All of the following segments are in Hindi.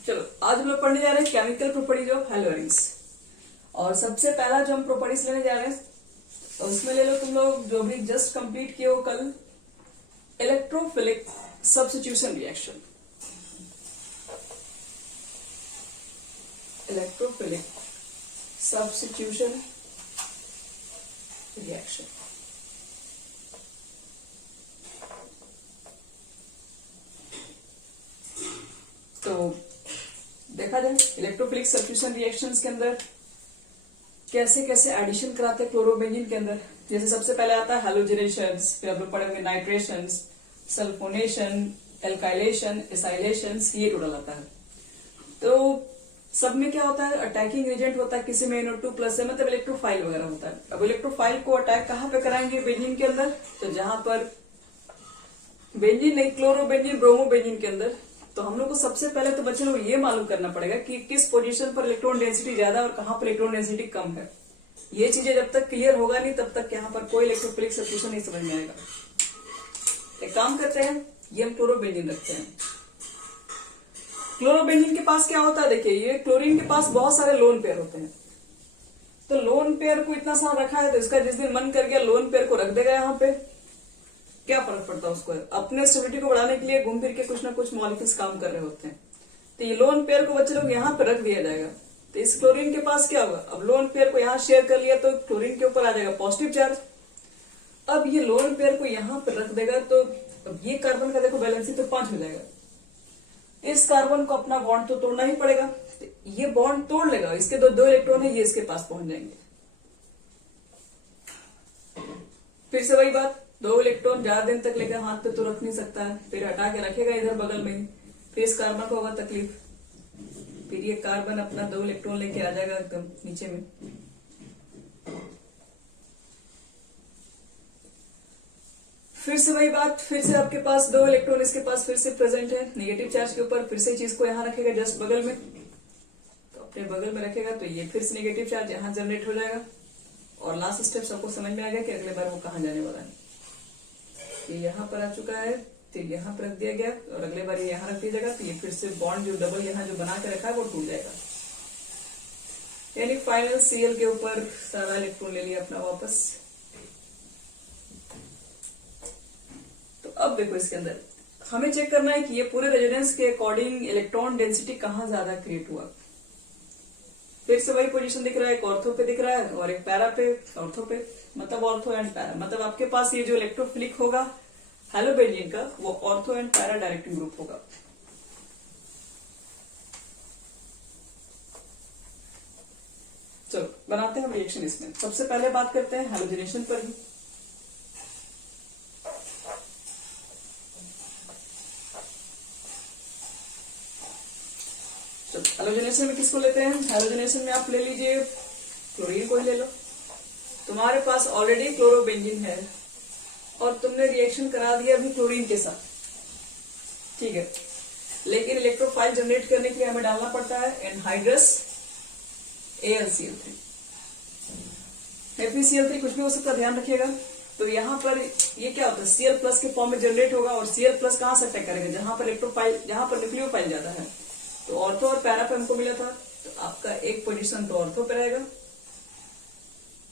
चलो आज हम लोग पढ़ने जा रहे हैं केमिकल प्रॉपर्टीज ऑफ हैलोजेंस। और सबसे पहला जो हम प्रॉपर्टीज लेने जा रहे हैं तो उसमें ले लो तुम लोग जो भी जस्ट कंप्लीट किए हो कल, electrophilic substitution reaction. Electrophilic substitution reaction. तो देखा जाए इलेक्ट्रोफिलिक सब्स्टिट्यूशन रिएक्शंस के अंदर कैसे कैसे एडिशन कराते हैं क्लोरोबेंजीन के अंदर। जैसे सबसे पहले आता है हैलोजिनेशंस, फिर आप लोग पढ़ेंगे नाइट्रेशंस, सल्फोनेशन, एल्काइलेशन, एसाइलेशन, ये टोटल आता है। तो सब में क्या होता है, अटैकिंग एजेंट होता है, किसी में NO2 प्लस है, मतलब इलेक्ट्रोफाइल वगैरह होता है। अब इलेक्ट्रोफाइल को अटैक कहाँ पे कराएंगे बेंजीन के अंदर, तो जहां पर बेंजीन नहीं क्लोरोबेंजीन ब्रोमोबेंजीन के अंदर। तो हम लोग को सबसे पहले तो बच्चों लोग ये मालूम करना पड़ेगा कि किस पोजीशन पर इलेक्ट्रॉन डेंसिटी ज्यादा और कहां पर इलेक्ट्रॉन डेंसिटी कम है। ये चीजें जब तक क्लियर होगा नहीं तब तक यहाँ पर कोई इलेक्ट्रोफिलिक सब्स्टिट्यूशन नहीं समझ में आएगा। एक काम करते हैं, ये हम क्लोरोबेंजीन रखते हैं। क्लोरोबेंजीन के पास क्या होता है, देखिए ये क्लोरीन के पास बहुत सारे लोन पेयर होते हैं। तो लोन पेयर को इतना सारा रखा है तो इसका जिस दिन मन कर गया लोन पेयर को रख देगा यहाँ पे, क्या फर्क पड़ता है उसको। अपने स्टेबिलिटी को बढ़ाने के लिए घूम फिर के कुछ ना कुछ मॉलिक्यूल्स काम कर रहे होते हैं। तो ये लोन पेयर को बच्चे लोग यहाँ पे रख दिया जाएगा। तो इस क्लोरीन के पास क्या होगा, अब लोन पेयर को यहाँ शेयर कर लिया तो क्लोरीन के ऊपर आ जाएगा पॉजिटिव चार्ज। अब ये लोन पेयर को यहाँ पे रख देगा तो अब ये कार्बन का देखो बैलेंसिंग तो 5 हो जाएगा। इस कार्बन को अपना बॉन्ड तो तोड़ना ही पड़ेगा। तो ये बॉन्ड तोड़ लेगा, इसके दो इलेक्ट्रॉन है, ये इसके पास पहुंच जाएंगे। फिर से वही बात, 2 इलेक्ट्रॉन ज्यादा दिन तक लेकर हाथ पे तो रख नहीं सकता है, फिर हटा के रखेगा इधर बगल में ही। फिर इस कार्बन को होगा तकलीफ, फिर ये कार्बन अपना 2 इलेक्ट्रॉन लेके आ जाएगा एकदम नीचे में। फिर से वही बात, फिर से आपके पास 2 इलेक्ट्रॉन इसके पास फिर से प्रेजेंट है नेगेटिव चार्ज के ऊपर। फिर से चीज को यहाँ रखेगा जस्ट बगल में, तो अपने बगल में रखेगा तो ये फिर से नेगेटिव चार्ज यहाँ जनरेट हो जाएगा। और लास्ट स्टेप सबको समझ में आ गया कि अगले बार वो कहाँ जाने वाला है। ये यहाँ पर आ चुका है, फिर यहाँ पर रख दिया गया और अगले बार ये यहाँ रख दिया जाएगा। तो ये फिर से बॉन्ड जो डबल यहाँ जो बना के रखा है वो टूट जाएगा। यानी फाइनल Cl के ऊपर सारा इलेक्ट्रॉन ले लिया अपना वापस। तो अब देखो इसके अंदर हमें चेक करना है कि ये पूरे रेजोनेंस के अकॉर्डिंग इलेक्ट्रॉन डेंसिटी कहाँ ज्यादा क्रिएट हुआ। फिर से वही पोजीशन दिख रहा है, एक ऑर्थो पे दिख रहा है और एक पैरा पे। ऑर्थो पे मतलब ऑर्थो एंड पैरा, मतलब आपके पास ये जो इलेक्ट्रोफिलिक होगा हैलोबेंजीन का वो ortho and para directing group होगा। चलो बनाते हैं रिएक्शन। इसमें सबसे पहले बात करते हैं हैलोजिनेशन पर ही। हैलोजिनेशन में किसको लेते हैं, हैलोजिनेशन में आप ले लीजिए क्लोरीन को ही ले लो। तुम्हारे पास ऑलरेडी क्लोरोबेंजीन है और तुमने रिएक्शन करा दिया अभी क्लोरीन के साथ, ठीक है। लेकिन इलेक्ट्रोफाइल जनरेट करने के लिए हमें डालना पड़ता है एनहाइड्रस AlCl3। FeCl3 कुछ भी हो सकता है, ध्यान रखिएगा। तो यहाँ पर ये क्या होता है, Cl प्लस के फॉर्म में जनरेट होगा और Cl प्लस कहां से अटैक करेगा, जहां पर इलेक्ट्रोफाइल, जहां पर न्यूक्लियोफाइल ज्यादा है। तो ऑर्थो और पैरा पे हमको मिला था, तो आपका एक पोजीशन तो ऑर्थो पे रहेगा,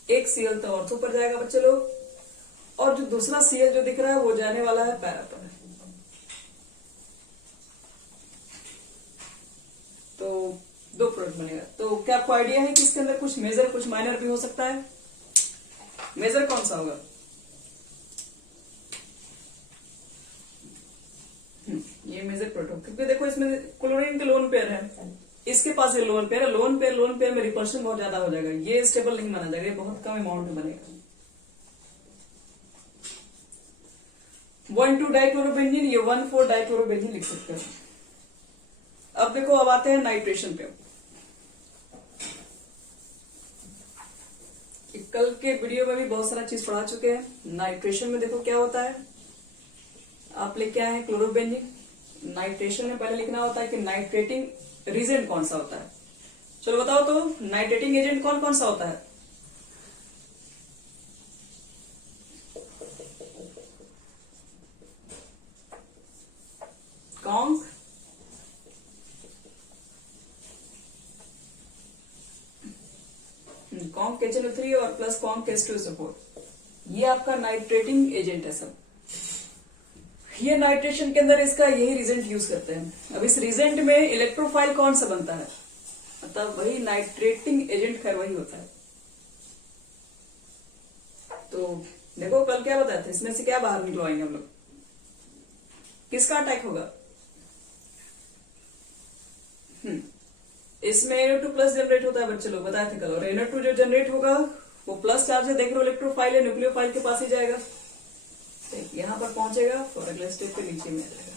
एक Cl तो ऑर्थो पर जाएगा बच्चे लोग, और जो दूसरा Cl जो दिख रहा है वो जाने वाला है पैरा पर। तो 2 प्रोडक्ट बनेगा। तो क्या आपको आइडिया है कि इसके अंदर कुछ मेजर कुछ माइनर भी हो सकता है। मेजर कौन सा होगा, ये मेजर प्रोडक्ट, क्योंकि देखो इसमें क्लोरीन के लोन पेयर है, इसके पास ये लोन पेयर है। लोन पेयर में रिपल्शन बहुत ज्यादा हो जाएगा, ये स्टेबल नहीं माना जाएगा, ये बहुत कम अमाउंट में बनेगा। 1,2 डाइक्लोरोबेंजीन, ये 1,4 डाइक्लोरोबेंजीन लिख सकते हैं। अब देखो अब आते हैं नाइट्रेशन पे। कल के वीडियो में भी बहुत सारा चीज पढ़ा चुके हैं। नाइट्रेशन में देखो क्या होता है, आप लेके आए हैं क्लोरोबेंजीन। नाइट्रेशन में पहले लिखना होता है कि नाइट्रेटिंग रीजेंट कौन सा होता है। चलो बताओ तो नाइट्रेटिंग एजेंट कौन कौन सा होता है। कॉन्क, HNO3 और प्लस कॉन्क H2SO4। ये आपका नाइट्रेटिंग एजेंट है सब। ये नाइट्रेशन के अंदर इसका यही रिजेंट यूज करते हैं। अब इस रिजेंट में इलेक्ट्रोफाइल कौन सा बनता है, मतलब वही नाइट्रेटिंग एजेंट खैर वही होता है। तो देखो कल क्या बताया था, इसमें से क्या बाहर निकलवाएंगे हम लोग, किसका अटैक होगा। इसमें NO2 प्लस जनरेट होता है, बच्चे लोग बताए थे कल। और NO2 जो जनरेट होगा वो प्लस चार्ज है, देख रहे हो इलेक्ट्रोफाइल है, न्यूक्लियोफाइल के पास ही जाएगा, यहां पर पहुंचेगा और अगले स्टेप पे नीचे में आ जाएगा।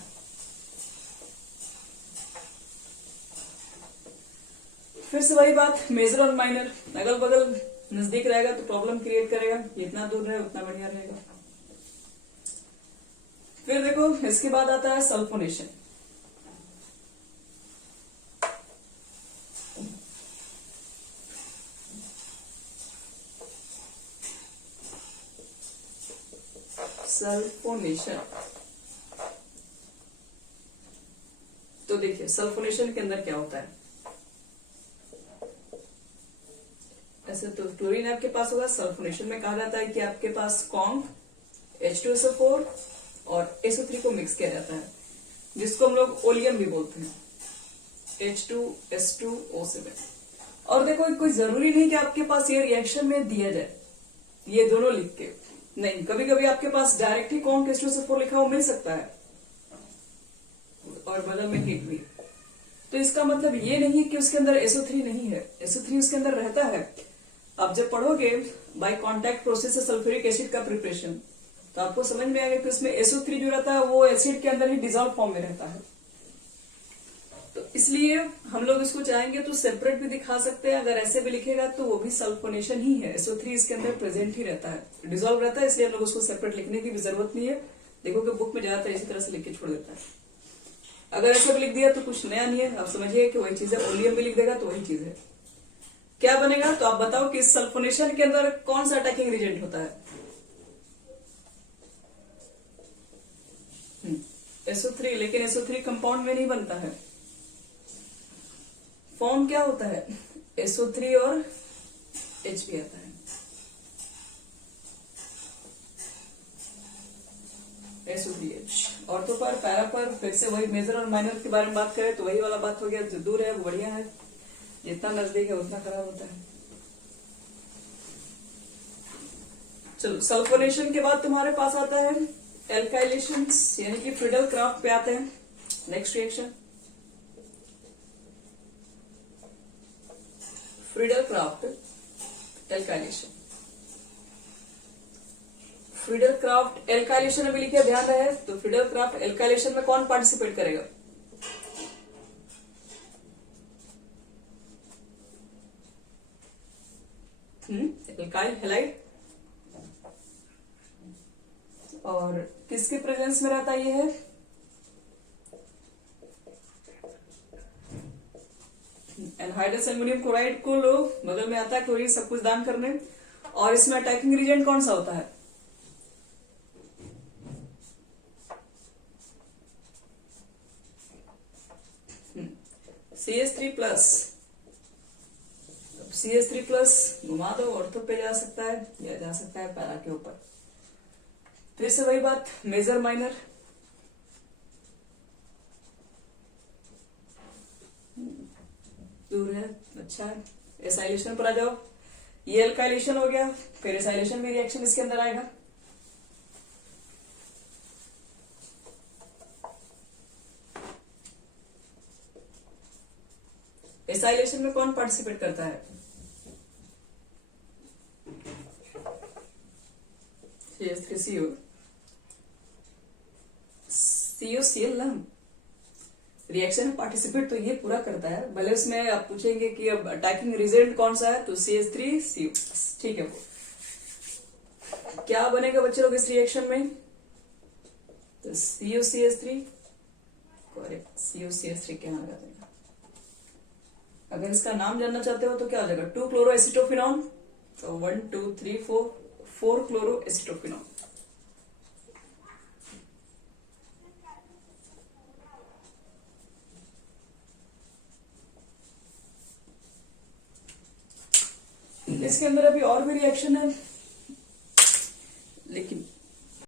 फिर से वही बात, मेजर और माइनर अगल बगल नजदीक रहेगा तो प्रॉब्लम क्रिएट करेगा, जितना दूर रहे उतना बढ़िया रहेगा। फिर देखो इसके बाद आता है सल्फोनेशन। सल्फोनेशन तो देखिए सल्फोनेशन के अंदर क्या होता है। ऐसे तो क्लोरीन आपके पास होगा, सल्फोनेशन में कहा जाता है कि आपके पास कॉन्क H2SO4 और SO3 को मिक्स किया जाता है, जिसको हम लोग ओलियम भी बोलते हैं, H2S2O7। और देखो कोई जरूरी नहीं कि आपके पास ये रिएक्शन में दिया जाए ये दोनों लिख के, नहीं, कभी कभी आपके पास डायरेक्ट ही कॉन्क H2SO4 लिखा हुआ मिल सकता है और बगल में हिट भी। तो इसका मतलब ये नहीं कि उसके अंदर SO3 नहीं है, SO3 उसके अंदर रहता है। आप जब पढ़ोगे बाय कांटेक्ट प्रोसेस से सल्फ्यूरिक एसिड का प्रिपरेशन, तो आपको समझ में आएगा कि उसमें SO3 जो रहता है वो एसिड के अंदर ही डिजॉल्व फॉर्म में रहता है। तो इसलिए हम लोग इसको चाहेंगे तो सेपरेट भी दिखा सकते हैं, अगर ऐसे भी लिखेगा तो वो भी सल्फोनेशन ही है, SO3 इसके अंदर प्रेजेंट ही रहता है, डिजॉल्व रहता है, इसलिए हम लोग उसको सेपरेट लिखने की भी जरूरत नहीं है। देखो कि बुक में ज्यादातर इसी तरह से लिख के छोड़ देता है। अगर ऐसे भी लिख दिया तो कुछ नया नहीं है, आप समझिए कि वही चीज है, ओलियम भी लिख देगा तो वही चीज है। क्या बनेगा, तो आप बताओ कि सल्फोनेशन के अंदर कौन सा अटैकिंग रिजेंट होता है। SO3, लेकिन SO3 कंपाउंड में नहीं बनता है, फॉर्म क्या होता है, SO3 और H भी आता है। SO3H ऑर्थो पर, पैरा पर, फिर से वही मेजर और माइनर के बारे में बात करें तो वही वाला बात हो गया, जो दूर है वो बढ़िया है, जितना नजदीक है उतना खराब होता है। चलो सल्फोनेशन के बाद तुम्हारे पास आता है एल्काइलेशन, यानी कि फ्रीडल क्राफ्ट पे आते हैं। Next reaction Friedel craft alkylation. Friedel craft alkylation अभी लिखे, ध्यान रहे, तो फ्रीडल क्राफ्ट एल्काइलेशन में कौन पार्टिसिपेट करेगा, एल्काइल हैलाइड, और किसके प्रेजेंस में रहता ये है, एनहाइड्रस एल्युमिनियम क्लोराइड को लो, बगल में आता है क्लोरीन, सब कुछ दान करने, और इसमें अटैकिंग रिजेंट कौन सा होता है, CH3 प्लस। CH3 प्लस घुमा दो, ऑर्थो पे जा सकता है या जा सकता है पैरा के ऊपर। फिर से वही बात, मेजर माइनर, दूर है, अच्छा है। एसाइलेशन पर आ जाओ, ये एल्काइलेशन हो गया, फिर एसाइलेशन में रिएक्शन इसके अंदर आएगा। एसाइलेशन में कौन पार्टिसिपेट करता है, CH3CO, COCl ना, रिएक्शन में पार्टिसिपेट तो ये पूरा करता है, भले उसमें आप पूछेंगे कि अब अटैकिंग रिजल्ट कौन सा है, तो CH3CO, ठीक है। वो क्या बनेगा बच्चे लोग इस रिएक्शन में, तो COCH3, करेक्ट, COCH3 क्या लगा देगा। अगर इसका नाम जानना चाहते हो तो क्या हो जाएगा, 2 क्लोरोएसिटोफिनॉन, तो 1 2 3 4 क्लोरोएसिटोफिनॉन। इसके अंदर अभी और भी रिएक्शन है,